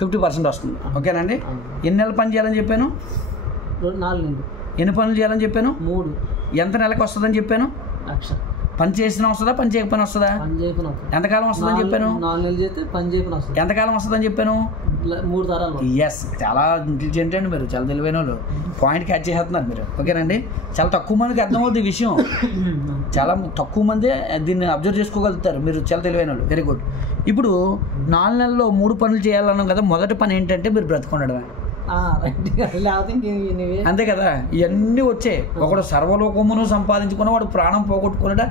50% వస్తుంది. ఓకేనండి. ఎన్ని నెలలు పని చేయాలని చెప్పాను? 4 నెలలు. ఎన్ని పనులు చేయాలని చెప్పాను? 3. ఎంత నెలకు వస్తుందని చెప్పాను? 1,00,000. పని చేసిన వస్తుందా, పని చేయకపోయినా వస్తుందా? పని చేయకపోయినా వస్తుంది. ఎంతకాలం వస్తుందని చెప్పాను? 4 నెలలు చేస్తే పని చేయకపోయినా వస్తుంది. ఎంతకాలం వస్తుందని చెప్పాను? 3 తరాలు. ఎస్, చాలా ఇంటెలిజెంట్ అండి మీరు, చాలా తెలివైన వాళ్ళు. పాయింట్ క్యాచ్ చేస్తున్నారు మీరు. ఓకేనండి. చాలా తక్కువ మందికి అర్థమవుతుంది ఈ విషయం. చాలా తక్కువ మందే దీన్ని అబ్జర్వ్ చేసుకోగలుగుతారు. మీరు చాలా తెలివైన వాళ్ళు. Very good. ఇప్పుడు 4 నెలల్లో 3 పనులు చేయాలన్నాం కదా. మొదటి పని ఏంటంటే మీరు బ్రతుకుండడమే. అంతే కదా. ఇవన్నీ వచ్చాయి. ఒకడు సర్వలోకమును సంపాదించుకున్న వాడు ప్రాణం పోగొట్టుకున్నట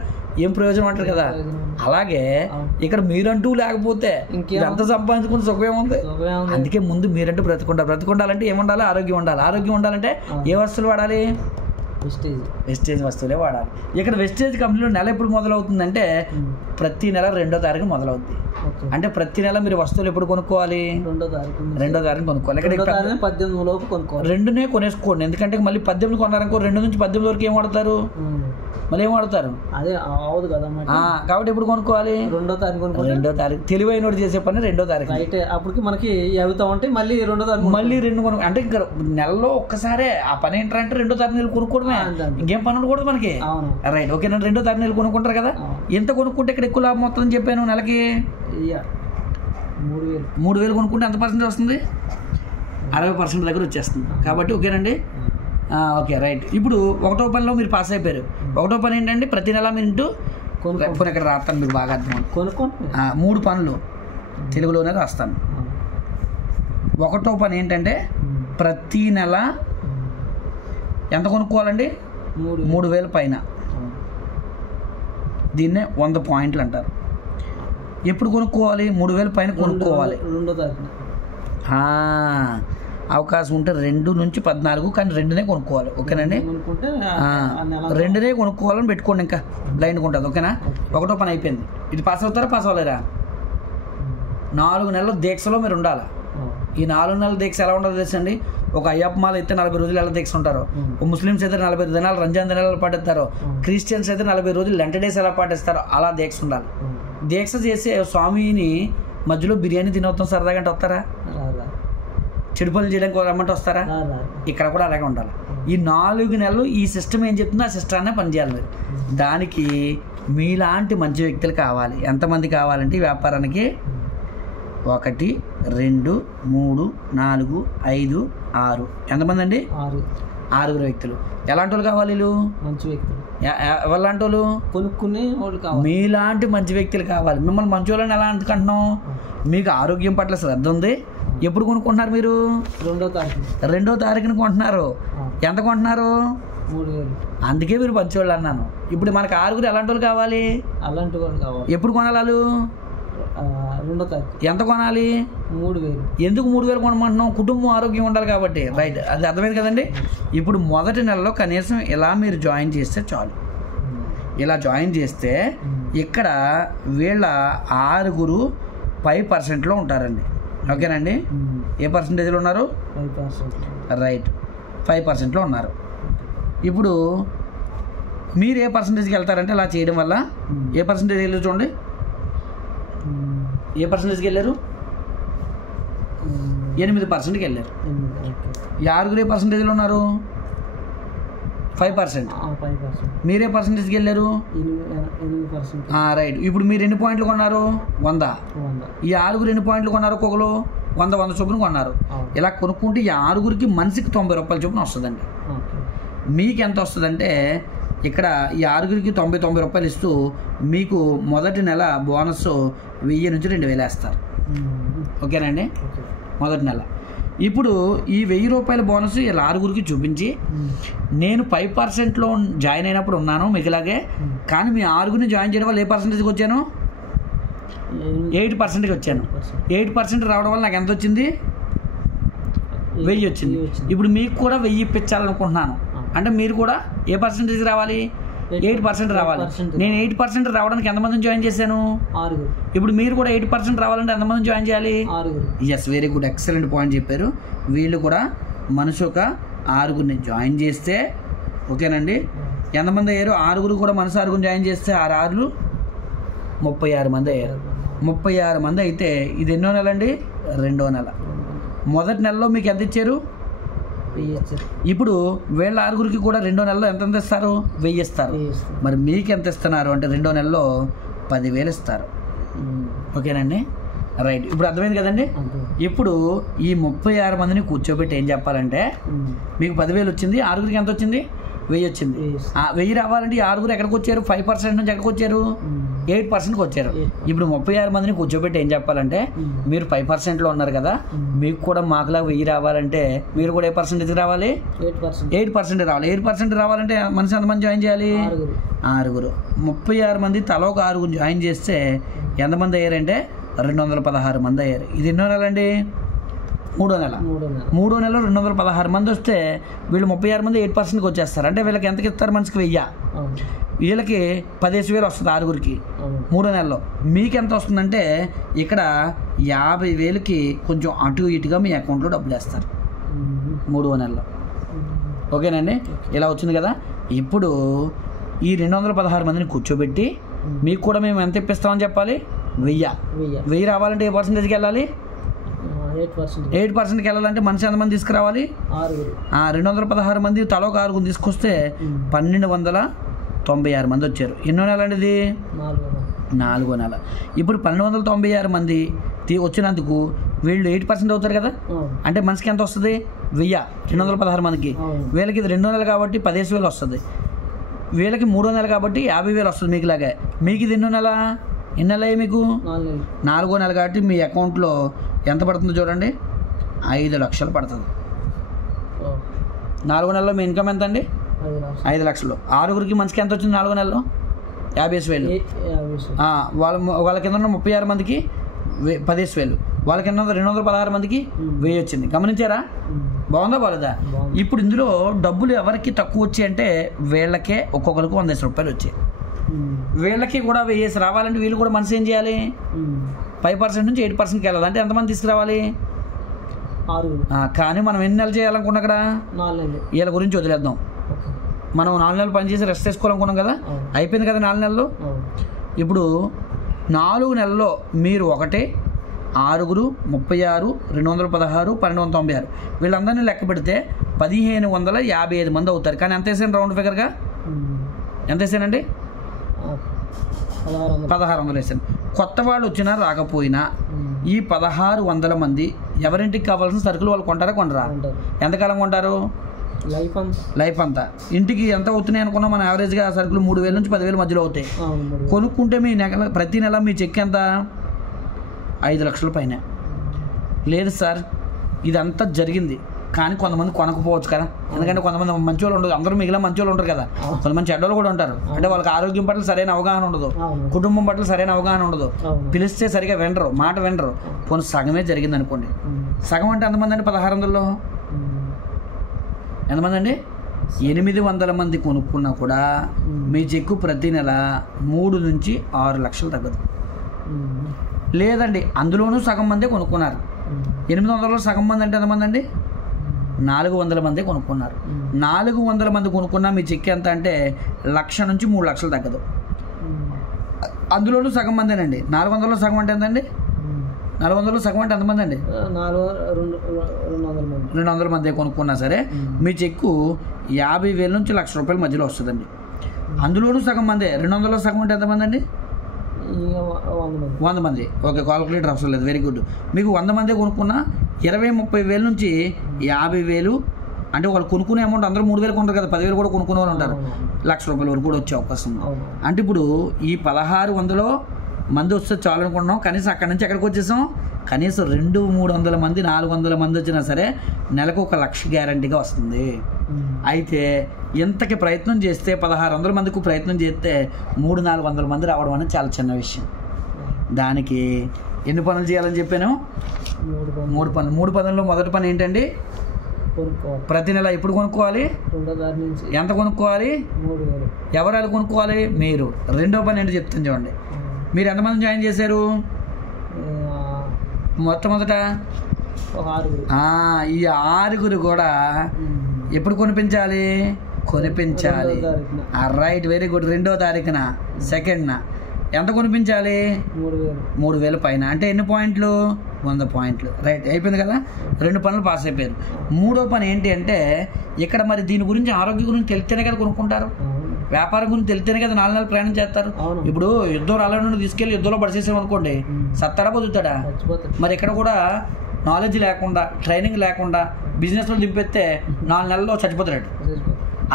ఏం ప్రయోజనం అంటారు కదా. అలాగే ఇక్కడ మీరంటూ లేకపోతే ఎంత సంపాదించుకుని సుఖమేముంది. అందుకే ముందు మీరంటూ బ్రతుకుండాలంటే ఏముండాలి? ఆరోగ్యం ఉండాలి. ఆరోగ్యం ఉండాలంటే ఏ వస్తువులు వాడాలి? వెస్టేజ్ వస్తువులే వాడాలి. ఇక్కడ వెస్టేజ్ కంపెనీలో నెల ఎప్పుడు మొదలవుతుందంటే ప్రతి నెల 2వ తారీఖు మొదలవుద్ది. అంటే ప్రతి నెల మీరు వస్తువులు ఎప్పుడు కొనుక్కోవాలి? 2వ తారీఖు కొనుక్కోవాలి. ఇక్కడ 18 లోపు కొనుక్కోవాలి. 2నే కొనేసుకోండి. ఎందుకంటే మళ్ళీ 18 కొన్నారనుకో 2 నుంచి 18 వరకు ఏం వాడతారు? మళ్ళీ ఏం వాడతారు? అదే అవదు కదా. కాబట్టి ఎప్పుడు కొనుక్కోవాలి? 2వ తారీఖు. 2వ తారీఖు. తెలివైన చేసే పని 2వ తారీఖు. అయితే అప్పటికి మనకి అవుతా ఉంటే మళ్ళీ 2వ తారీఖు మళ్ళీ 2 కొనుక్కో. అంటే ఇంకా నెలలో ఒక్కసారే ఆ పని ఏంటంటే 2వ తారీఖు నెలలు కొనుక్కోవడమే. ఇంకేం పని ఉండకూడదు మనకి. రైట్. ఓకే. 2వ తారీఖు నెలలు కొనుక్కుంటారు కదా. ఎంత కొనుక్కుంటే ఇక్కడ ఎక్కువ లాభం మొత్తం చెప్పాను. నెలకి 3,000 కొనుక్కుంటే ఎంత పర్సెంట్ వస్తుంది? 60% దగ్గర వచ్చేస్తుంది. కాబట్టి ఓకేనండి. Okay right. ఇప్పుడు 1వ పనిలో మీరు పాస్ అయిపోయారు. 1వ పని ఏంటంటే ప్రతి నెల మీరు ఇంటూ ఇక్కడ రాస్తాను, మీరు బాగా అర్థం. 3 పనులు తెలుగులోనే రాస్తాను. 1వ పని ఏంటంటే ప్రతి నెల ఎంత కొనుక్కోవాలండి? 3,000 పైన. దీన్నే 100 పాయింట్లు అంటారు. ఎప్పుడు కొనుక్కోవాలి? 3,000 పైన కొనుక్కోవాలి. 2వ తారీఖు. అవకాశం ఉంటే 2 నుంచి 14, కానీ 2నే కొనుక్కోవాలి. ఓకేనండి. 2నే కొనుక్కోవాలని పెట్టుకోండి. ఇంకా బ్లైండ్గా ఉంటుంది. ఓకేనా. 1వ పని అయిపోయింది. ఇది పాస్ అవుతారా, పాస్ అవ్వలేరా? 4 నెలల దీక్షలో మీరు ఉండాలి. ఈ 4 నెలల దీక్ష ఎలా ఉండదు తెలుసండి. ఒక అయ్యప్ప మాల అయితే 40 రోజులు ఎలా దీక్ష ఉంటారు. ముస్లిమ్స్ అయితే 40 దినాలు రంజాన్ దినాలు పాటిస్తారు. క్రిస్టియన్స్ అయితే 40 రోజులు లెంట్ డేస్ ఎలా పాటిస్తారో అలా దీక్ష ఉండాలి. దీక్ష చేసే స్వామిని మధ్యలో బిర్యానీ తినవుతాం సరదాగా అంటే వస్తారా? చెడు పనులు చేయడానికి రమ్మంటే వస్తారా? ఇక్కడ కూడా అలాగే ఉండాలి. ఈ 4 నెలలు ఈ సిస్టమ్ ఏం చెప్తుందో ఆ సిస్టమ్నే పనిచేయాలి మీరు. దానికి మీలాంటి మంచి వ్యక్తులు కావాలి. ఎంతమంది కావాలంటే ఈ వ్యాపారానికి 1, 2, 3, 4, 5, 6 ఎంతమంది అండి? 6 వ్యక్తులు. ఎలాంటి వాళ్ళు కావాలి? వీళ్ళు మంచి వ్యక్తులు. ఎవరిలాంటి వాళ్ళు? కొనుక్కునే వాళ్ళు కావాలి. మీలాంటి మంచి వ్యక్తులు కావాలి. మిమ్మల్ని మంచి వాళ్ళని ఎలా అనుకుంటున్నాం? మీకు ఆరోగ్యం పట్ల శ్రద్ధ ఉంది. ఎప్పుడు కొనుక్కుంటున్నారు మీరు? 2వ తారీఖు. 2వ తారీఖున కొంటున్నారు. ఎంత కొంటున్నారు? 3,000. అందుకే మీరు మంచివాళ్ళు అన్నాను. ఇప్పుడు మనకు 6 ఎలాంటి వాళ్ళు కావాలి? అలాంటి వాళ్ళు కావాలి. ఎప్పుడు కొనాలి? 2వ తారీఖు. ఎంత కొనాలి? 3,000. ఎందుకు 3,000 కొనమంటున్నాం? కుటుంబం ఆరోగ్యం ఉండాలి కాబట్టి. రైట్. అది అర్థమైంది కదండి. ఇప్పుడు మొదటి నెలలో కనీసం ఇలా మీరు జాయిన్ చేస్తే చాలు. ఇలా జాయిన్ చేస్తే ఇక్కడ వీళ్ళ 6 5% ఉంటారండి. ఓకేనండి. ఏ పర్సంటేజ్లో ఉన్నారు? 5%. రైట్. 5%లో ఉన్నారు. ఇప్పుడు మీరు ఏ పర్సంటేజ్కి వెళ్తారంటే ఇలా చేయడం వల్ల ఏ పర్సంటేజ్ వెళ్ళారు చూడండి. ఏ పర్సంటేజ్కి వెళ్ళారు? 8%కి వెళ్ళారు. ఈ 6 ఏ పర్సంటేజ్లో ఉన్నారు? 5%. మీరే పర్సంటేజ్కి వెళ్ళారు? 8%. రైట్. ఇప్పుడు మీరు ఎన్ని పాయింట్లు కొన్నారు? 100. ఈ 6 ఎన్ని పాయింట్లు కొన్నారు? ఒక్కొక్కరు 100 చొప్పున కొన్నారు. ఇలా కొనుక్కుంటే ఈ 6కి మనిషికి 90 రూపాయల చొప్పున వస్తుందండి. మీకు ఎంత వస్తుందంటే ఇక్కడ ఈ 6కి 90 రూపాయలు ఇస్తూ మీకు మొదటి నెల బోనస్ 1000 నుంచి 2,000 వేస్తారు. ఓకేనండి. మొదటి నెల. ఇప్పుడు ఈ 1000 రూపాయల బోనస్ ఇలా 6కి చూపించి నేను 5%లో జాయిన్ అయినప్పుడు ఉన్నాను మీకులాగే, కానీ మీ 6ని జాయిన్ చేయడం వల్ల ఏ పర్సెంటేజ్కి వచ్చాను? 8%కి వచ్చాను. 8% రావడం వల్ల నాకు ఎంత వచ్చింది? 1000 వచ్చింది. ఇప్పుడు మీకు కూడా 1000 ఇప్పించాలనుకుంటున్నాను. అంటే మీరు కూడా ఏ పర్సెంటేజ్ రావాలి? 8% రావాలి. నేను 8% రావడానికి ఎంతమందిని జాయిన్ చేశాను? 6. ఇప్పుడు మీరు కూడా 8% రావాలంటే ఎంతమందిని జాయిన్ చేయాలి? 6. Yes, very good, excellent point చెప్పారు. వీళ్ళు కూడా మనిషి ఒక 6 జాయిన్ చేస్తే ఓకేనండి. ఎంతమంది అయ్యారు? 6 కూడా మనసు 6 జాయిన్ చేస్తే 6 36 మంది అయ్యారు. 36 మంది అయితే ఇది ఎన్నో నెల అండి? 2వ నెల. మొదటి నెలలో మీకు ఎంత ఇచ్చారు? 1000 ఇచ్చారు. ఇప్పుడు వీళ్ళ ఆరుగురికి కూడా రెండో నెలలో ఎంత ఇస్తారు? 1000 ఇస్తారు. 1000 ఇస్తారు. మరి మీకు ఎంత ఇస్తున్నారు అంటే రెండో నెలలో 10,000 ఇస్తారు. ఓకేనండి, రైట్. ఇప్పుడు అర్థమైంది కదండి. అంతే. ఇప్పుడు ఈ 36 మందిని కూర్చోబెట్టి ఏం చెప్పాలంటే మీకు 10,000 వచ్చింది, ఆరుగురికి ఎంత వచ్చింది? 1000 వచ్చింది. 1000 రావాలంటే ఈ ఆరుగురు ఎక్కడికి వచ్చారు? 5% నుంచి ఎక్కడికి వచ్చారు? 8%కి వచ్చారు. ఇప్పుడు 36 మందిని కూర్చోబెట్టి ఏం చెప్పాలంటే మీరు 5%లో ఉన్నారు కదా, మీకు కూడా మాకులా 1000 రావాలంటే మీరు కూడా ఏ పర్సెంటేజ్ రావాలి? 8% రావాలి. 8% రావాలంటే మనిషి ఎంతమంది జాయిన్ చేయాలి? ఆరుగురు. 36 మంది తలో ఒక ఆరుగురు జాయిన్ చేస్తే ఎంతమంది అయ్యారంటే 216 మంది అయ్యారు. ఇది ఎన్నో నెల అండి? మూడో నెల. మూడో నెలలో 216 మంది వస్తే వీళ్ళు 36 మంది 8%కి వచ్చేస్తారు. అంటే వీళ్ళకి ఎంతకి ఇస్తారు? మనిషికి 1000. వీళ్ళకి 15,000 వస్తుంది ఆరుగురికి మూడో నెలలో. మీకు ఎంత వస్తుందంటే ఇక్కడ 50,000కి కొంచెం అటు ఇటుగా మీ అకౌంట్లో డబ్బులు వేస్తారు మూడో నెలలో. ఓకేనండి, ఇలా వచ్చింది కదా. ఇప్పుడు ఈ 216 మందిని కూర్చోబెట్టి మీకు కూడా మేము ఎంత ఇప్పిస్తామని చెప్పాలి? 1000 రావాలంటే ఏ పర్సెంటేజ్కి వెళ్ళాలి? 8%కి వెళ్ళాలంటే మనిషి ఎంతమంది తీసుకురావాలి? 216 మంది తలో ఒక ఆరుగురు తీసుకొస్తే 1296 మంది వచ్చారు. ఎన్నో నెల అండి ఇది? 4వ నెల. ఇప్పుడు 1296 మంది వచ్చినందుకు వీళ్ళు 8% అవుతారు కదా. అంటే మనిషికి ఎంత వస్తుంది? 1000. 216 మందికి. వీళ్ళకి ఇది రెండో నెల కాబట్టి 15,000 వస్తుంది. వీళ్ళకి మూడో నెల కాబట్టి 50,000 వస్తుంది మీకులాగే. మీకు ఇది ఎన్నో నెల? ఎన్ని నెల అయ్యి మీకు? 4వ నెల కాబట్టి మీ అకౌంట్లో ఎంత పడుతుందో చూడండి, 5 లక్షలు పడుతుంది. 4వ నెలలో మీ ఇన్కమ్ ఎంత అండి? 5 లక్షలు. ఆరుగురికి మనిషికి ఎంత వచ్చింది 4వ నెలలో? 50,000. వాళ్ళ కింద ఉన్న 36 మందికి 15,000. వాళ్ళ కింద 216 మందికి 1000 వచ్చింది. గమనించారా? బాగుందా బాలేదా? ఇప్పుడు ఇందులో డబ్బులు ఎవరికి తక్కువ వచ్చాయి అంటే వీళ్ళకే ఒక్కొక్కరికి 100 రూపాయలు వచ్చాయి. వీళ్ళకి కూడా 1000 రావాలంటే వీళ్ళు కూడా మనిషి ఏం చేయాలి? 5% నుంచి 8%కి వెళ్ళాలి. అంటే ఎంతమంది తీసుకురావాలి? 6. కానీ మనం ఎన్ని నెలలు చేయాలనుకున్నా అక్కడ? 4 నెలలు. వీళ్ళ గురించి వదిలేద్దాం. మనం 4 నెలలు పనిచేసి రెస్ట్ చేసుకోవాలనుకున్నాం కదా, అయిపోయింది కదా 4 నెలలు. ఇప్పుడు 4 నెలల్లో మీరు ఒకటే 6, 36, 216, 1296 వీళ్ళందరినీ లెక్క పెడితే 1555 మంది అవుతారు. కానీ ఎంత వేసాను రౌండ్ ఫిగర్గా? ఎంత వేసానండి? 1600 వేసాను. కొత్త వాళ్ళు వచ్చినా రాకపోయినా ఈ 1600 మంది ఎవరింటికి కావాల్సిన సరుకులు వాళ్ళు కొంటారా కొనరా? ఎంతకాలం కొంటారు? లైఫ్ అంతా. ఇంటికి ఎంత అవుతున్నాయి అనుకున్నా మనం యావరేజ్గా సరుకులు 3,000 నుంచి 10,000 మధ్యలో అవుతాయి. కొనుక్కుంటే మీ ప్రతి నెల మీ చెక్ ఎంత? 5 లక్షల పైన. లేదు సార్, ఇదంతా జరిగింది కానీ కొంతమంది కొనకపోవచ్చు కదా, ఎందుకంటే కొంతమంది మంచి వాళ్ళు ఉండదు, అందరూ మిగిలిన మంచి వాళ్ళు ఉంటారు కదా, కొంతమంది చెడ్డలు కూడా ఉంటారు. అంటే వాళ్ళకి ఆరోగ్యం పట్ల సరైన అవగాహన ఉండదు, కుటుంబం పట్ల సరైన అవగాహన ఉండదు, పిలిస్తే సరిగా వినరు, మాట వినరు. కొన్ని సగమే జరిగింది అనుకోండి. సగం అంటే ఎంతమంది అండి? 1600లో ఎంతమంది అండి? 800 మంది కొనుక్కున్నా కూడా మీ చెక్కు ప్రతి నెల 3 నుంచి 6 లక్షలు తగ్గదు. లేదండి అందులోనూ సగం మందే కొనుక్కున్నారు. 800లో సగం మంది అంటే ఎంతమంది అండి? 400 మంది కొనుక్కున్నారు. 400 మంది కొనుక్కున్నా మీ చెక్ ఎంత అంటే 1,00,000 నుంచి 3 లక్షలు తగ్గదు. అందులోనూ సగం మందేనండి. 400లో సగం అంటే ఎంతండి? 400లో సగం అంటే ఎంతమంది అండి? 200 మంది కొనుక్కున్నా సరే మీ చెక్కు 50,000 నుంచి 1,00,000 రూపాయల మధ్యలో వస్తుందండి. అందులోనూ సగం మందే. 200లో సగం అంటే ఎంతమంది అండి? 100 మంది. ఓకే, కాల్కులేటర్ అవసరం లేదు, వెరీ గుడ్. మీకు 100 మందే కొనుక్కున్నా 20-30 వేల నుంచి 50,000 అంటే వాళ్ళు కొనుక్కునే అమౌంట్ అందరూ 3,000 కొంటారు కదా, 10,000 కూడా కొనుక్కునే వాళ్ళు ఉంటారు. 1,00,000 రూపాయల వరకు కూడా వచ్చే అవకాశం ఉంది. అంటే ఇప్పుడు ఈ 1600 మంది వస్తే చాలు అనుకుంటున్నాం, కనీసం అక్కడి నుంచి ఎక్కడికి వచ్చేసాం? కనీసం 200-300 మంది 400 మంది వచ్చినా సరే నెలకు 1,00,000 గ్యారంటీగా వస్తుంది. అయితే ఇంతకి ప్రయత్నం చేస్తే 1600 మందికి ప్రయత్నం చేస్తే 300-400 మంది రావడం అనేది చాలా చిన్న విషయం. దానికి ఎన్ని పనులు చేయాలని చెప్పాను? 3 పనులు. 3 పనుల్లో మొదటి పని ఏంటండి? ప్రతి నెల ఎప్పుడు కొనుక్కోవాలి? ఎంత కొనుక్కోవాలి? 3,000. ఎవరు కొనుక్కోవాలి? మీరు. రెండో పని ఏంటో చెప్తాను చూడండి. మీరు ఎంతమంది జాయిన్ చేశారు మొట్టమొదట? ఈ 6 కూడా ఎప్పుడు కొనిపించాలి? కొనిపించాలి. Right, very good. 2వ తారీఖున, 2nd ఎంత కొనిపించాలి? 3,000 పైన. అంటే ఎన్ని పాయింట్లు? 100 పాయింట్లు. రైట్, అయిపోయింది కదా. 2 పనులు పాస్ అయిపోయారు. 3వ పని ఏంటి అంటే ఇక్కడ మరి దీని గురించి ఆరోగ్యం గురించి తెలిస్తేనే కదా కొనుక్కుంటారు. వ్యాపారం గురించి తెలిస్తేనే కదా 4 నెలలు ప్రయాణం చేస్తారు. ఇప్పుడు యుద్ధం రాళ్ళ నుండి తీసుకెళ్ళి యుద్ధంలో పడిచేసాం అనుకోండి, సత్తాడా పొద్దుతాడా? మరి ఇక్కడ కూడా నాలెడ్జ్ లేకుండా ట్రైనింగ్ లేకుండా బిజినెస్లో దింపెత్తే 4 నెలల్లో చచ్చిపోతాడు.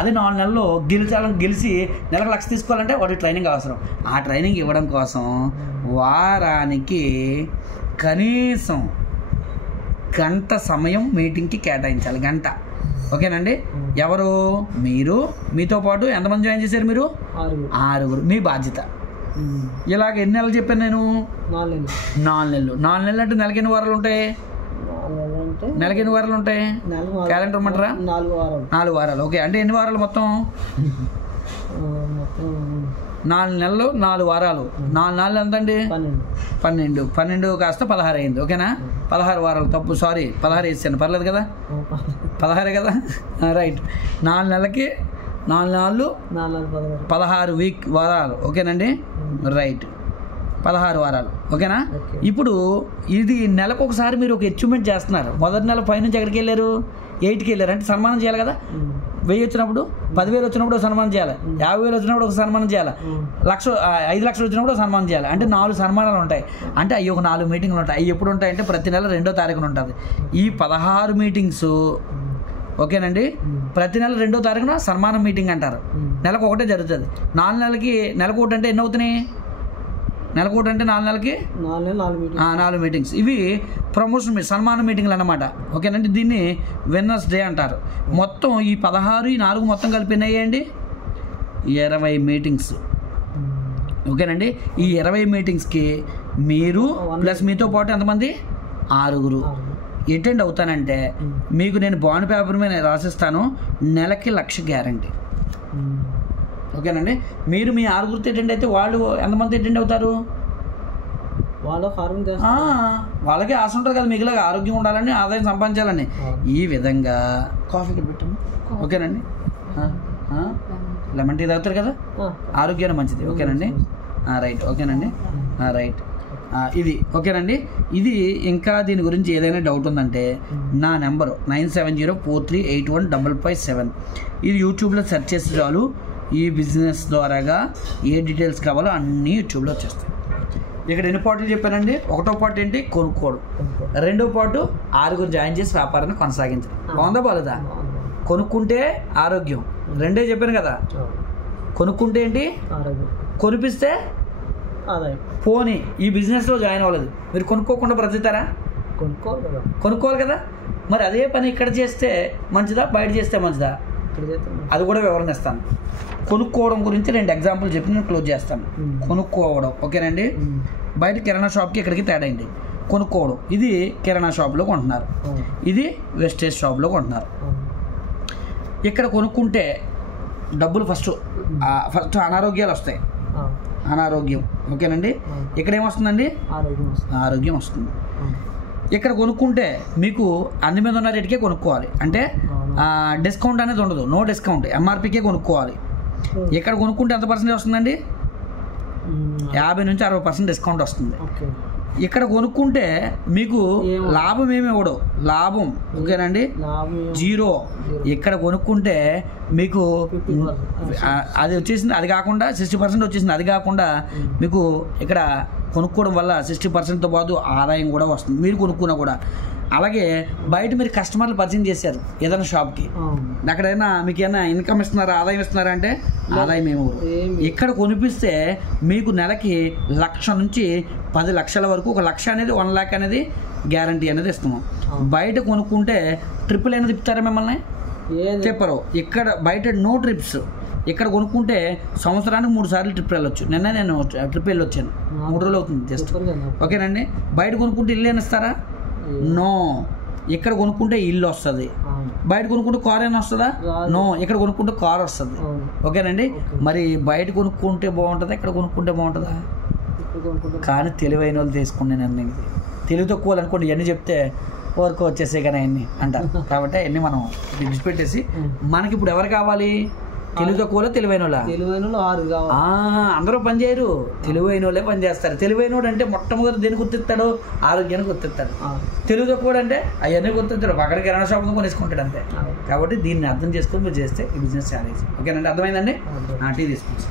అదే 4 నెలల్లో గెలిచి నెలకు 1,00,000 తీసుకోవాలంటే వాడికి ట్రైనింగ్ అవసరం. ఆ ట్రైనింగ్ ఇవ్వడం కోసం వారానికి కనీసం గంట సమయం మీటింగ్కి కేటాయించాలి. గంట. ఓకేనండి. ఎవరు? మీరు. మీతో పాటు ఎంతమంది జాయిన్ చేశారు మీరు? 6. మీ బాధ్యత. ఇలాగ ఎన్ని నెలలు చెప్పాను నేను? 4 నెలలు. 4 నెలలు అంటే నెలకి ఎన్ని వారాలు ఉంటాయి? నెలకి ఎన్ని వారాలు ఉంటాయి? క్యాలెండర్ ఇమ్మంటారా? 4 వారాలు. ఓకే, అంటే ఎన్ని వారాలు మొత్తం? 4 నెలలు 4 వారాలు. 4 నెలలు ఎంతండి? 12. 12 కాస్త 16 అయింది. ఓకేనా? 16 వారాలు. తప్పు, సారీ, 16 వేసాను. పర్లేదు కదా? 16 కదా. రైట్. 4 నెలలకి 4 16 వారాలు. ఓకేనండి. రైట్, 16 వారాలు. ఓకేనా? ఇప్పుడు ఇది నెలకు ఒకసారి మీరు ఒక అచీవ్మెంట్ చేస్తున్నారు. మొదటి నెల పైనుంచి ఎక్కడికి వెళ్ళారు? 8కి వెళ్ళారు. అంటే సన్మానం చేయాలి కదా. 1000 వచ్చినప్పుడు, 10,000 వచ్చినప్పుడు ఒక సన్మానం చేయాలి, 50,000 వచ్చినప్పుడు ఒక సన్మానం చేయాలి, 5 లక్షలు వచ్చినప్పుడు ఒక సన్మానం చేయాలి. అంటే 4 సన్మానాలు ఉంటాయి. అంటే అవి ఒక 4 మీటింగ్లు ఉంటాయి. అవి ఎప్పుడు ఉంటాయంటే ప్రతి నెల 2వ తారీఖున ఉంటుంది. ఈ 16 మీటింగ్స్, ఓకేనండి, ప్రతి నెల 2వ తారీఖున సన్మానం మీటింగ్ అంటారు. నెలకు ఒకటే జరుగుతుంది. 4 నెలలకి నెలకు ఒకటి అంటే ఎన్ని అవుతున్నాయి? నెలకు ఒకటి అంటే 4 నెలలకి 4 మీటింగ్స్. ఇవి ప్రమోషన్ సన్మాన మీటింగ్లు అన్నమాట. ఓకేనండి. దీన్ని విన్నర్స్ డే అంటారు. మొత్తం ఈ 16 ఈ 4 మొత్తం కలిపి ఎన్ని అయ్యాయండి? 20 మీటింగ్స్. ఓకేనండి. ఈ 20 మీటింగ్స్కి మీరు ప్లస్ మీతో పాటు ఎంతమంది? 6 అటెండ్ అవుతానంటే మీకు నేను బాండ్ పేపర్ మీద రాసిస్తాను. నెలకి 1,00,000 గ్యారంటీ. ఓకేనండి. మీరు మీ 6 అటెండ్ అయితే వాళ్ళు ఎంతమంది అటెండ్ అవుతారు? వాళ్ళకి ఆశ ఉంటుంది కదా, మిగిలిన ఆరోగ్యం ఉండాలని, ఆదాయం సంపాదించాలని. ఈ విధంగా కాఫీకి పెట్టండి. ఓకేనండి. లెమన్ టీ తాగుతారు కదా, ఆరోగ్యానికి మంచిది. ఓకేనండి. రైట్. ఓకేనండి. రైట్. ఇది ఓకేనండి. ఇది ఇంకా దీని గురించి ఏదైనా డౌట్ ఉందంటే నా నెంబరు 9704381557. ఇది యూట్యూబ్లో సెర్చ్ చేసి చాలు. ఈ బిజినెస్ ద్వారాగా ఏ డీటెయిల్స్ కావాలో అన్నీ యూట్యూబ్లో వచ్చేస్తాయి. ఇక్కడ ఎన్ని పార్ట్లు చెప్పానండి? 1వ పార్ట్ ఏంటి? కొనుక్కోవడం. 2వ పార్ట్ 6 జాయిన్ చేసి వ్యాపారాన్ని కొనసాగించడం. బాగుందా బాలేదా? కొనుక్కుంటే ఆరోగ్యం. 2 చెప్పాను కదా. కొనుక్కుంటే ఏంటి? కొనిపిస్తే పోనీ ఈ బిజినెస్లో జాయిన్ అవ్వలేదు, మీరు కొనుక్కోకుండా బ్రతుకుతారా? కొనుక్కోవాలి కదా. మరి అదే పని ఇక్కడ చేస్తే మంచిదా, బయట చేస్తే మంచిదా? అది కూడా వివరణ ఇస్తాను. కొనుక్కోవడం గురించి 2 ఎగ్జాంపుల్ చెప్పి నేను క్లోజ్ చేస్తాను. కొనుక్కోవడం. ఓకేనండి. బయట కిరాణా షాప్కి ఇక్కడికి తేడా అండి. కొనుక్కోవడం ఇది కిరాణా షాప్లో కొంటున్నారు, ఇది వెస్టేజ్ షాప్లో కొంటున్నారు. ఇక్కడ కొనుక్కుంటే డబ్బులు ఫస్ట్ అనారోగ్యాలు వస్తాయి. అనారోగ్యం. ఓకేనండి. ఇక్కడ ఏమొస్తుందండి? ఆరోగ్యం వస్తుంది. ఇక్కడ కొనుక్కుంటే మీకు అన్ని మీద ఉన్న రేటుకే కొనుక్కోవాలి. అంటే డిస్కౌంట్ అనేది ఉండదు. నో డిస్కౌంట్, ఎంఆర్పీకే కొనుక్కోవాలి. ఇక్కడ కొనుక్కుంటే ఎంత పర్సెంటేజ్ వస్తుందండి? 50 నుంచి 60% డిస్కౌంట్ వస్తుంది. ఇక్కడ కొనుక్కుంటే మీకు లాభం ఏమి ఇవ్వడు. లాభం ఓకేనండి 0. ఇక్కడ కొనుక్కుంటే మీకు అది వచ్చేసింది. అది కాకుండా 60% వచ్చేసింది. అది కాకుండా మీకు ఇక్కడ కొనుక్కోవడం వల్ల 60%తో పాటు ఆదాయం కూడా వస్తుంది మీరు కొనుక్కున్నా కూడా. అలాగే బయట మీరు కస్టమర్లు పరిచయం చేశారు ఏదైనా షాప్కి, అక్కడైనా మీకు ఏమైనా ఇన్కమ్ ఇస్తున్నారా, ఆదాయం ఇస్తున్నారా అంటే ఆదాయం ఏమో. ఇక్కడ కొనిపిస్తే మీకు నెలకి 1,00,000 నుంచి 10 లక్షల వరకు, 1,00,000 అనేది 1 lakh అనేది గ్యారంటీ అనేది ఇస్తున్నాం. బయట కొనుక్కుంటే ట్రిపుల్ అయినా తిప్పుతారా మిమ్మల్ని? చెప్పరు. ఇక్కడ బయట నో ట్రిప్స్. ఇక్కడ కొనుక్కుంటే సంవత్సరానికి 3 సార్లు ట్రిప్ వెళ్ళొచ్చు. నిన్న నేను ట్రిప్ వెళ్ళి వచ్చాను, 3 రోజులు అవుతుంది జస్ట్. ఓకేనండి. బయట కొనుక్కుంటే ఇల్లు ఏమైనా ఇస్తారా? నో. ఇక్కడ కొనుక్కుంటే ఇల్లు వస్తుంది. బయట కొనుక్కుంటే కార్ అయినా వస్తుందా? నో. ఇక్కడ కొనుక్కుంటే కార్ వస్తుంది. ఓకేనండి. మరి బయట కొనుక్కుంటే బాగుంటుందా, ఇక్కడ కొనుక్కుంటే బాగుంటుందా? కానీ తెలివైన వాళ్ళు తీసుకునే నిర్ణయం ఇది. తెలివి తక్కువ అనుకోండి ఇవన్నీ చెప్తే వర్క్ వచ్చేసే కానీ అవన్నీ అంటారు. కాబట్టి అవన్నీ మనం విడిచిపెట్టేసి మనకి ఇప్పుడు ఎవరు కావాలి? తెలివి తక్కువ తెలివైన వాళ్ళ తెలివైన వాళ్ళు 6 కావాలి. అందరూ పని చేయరు, తెలివైన వాళ్ళే పని చేస్తారు. తెలివైనోడు అంటే మొట్టమొదటి దేని గుర్తిస్తాడు? ఆరోగ్యాన్ని గుర్తిస్తాడు. తెలివి తక్కువ అంటే అవన్నీ గుర్తిస్తాడు, పక్కన కిరాణా షాప్ కొనేసుకుంటాడు అంతే. కాబట్టి దీన్ని అర్థం చేసుకొని మీరు చేస్తే ఈ బిజినెస్ చాలా ఈజీ. ఓకేనండి, అర్థమైందండి? టీ తీసుకోండి.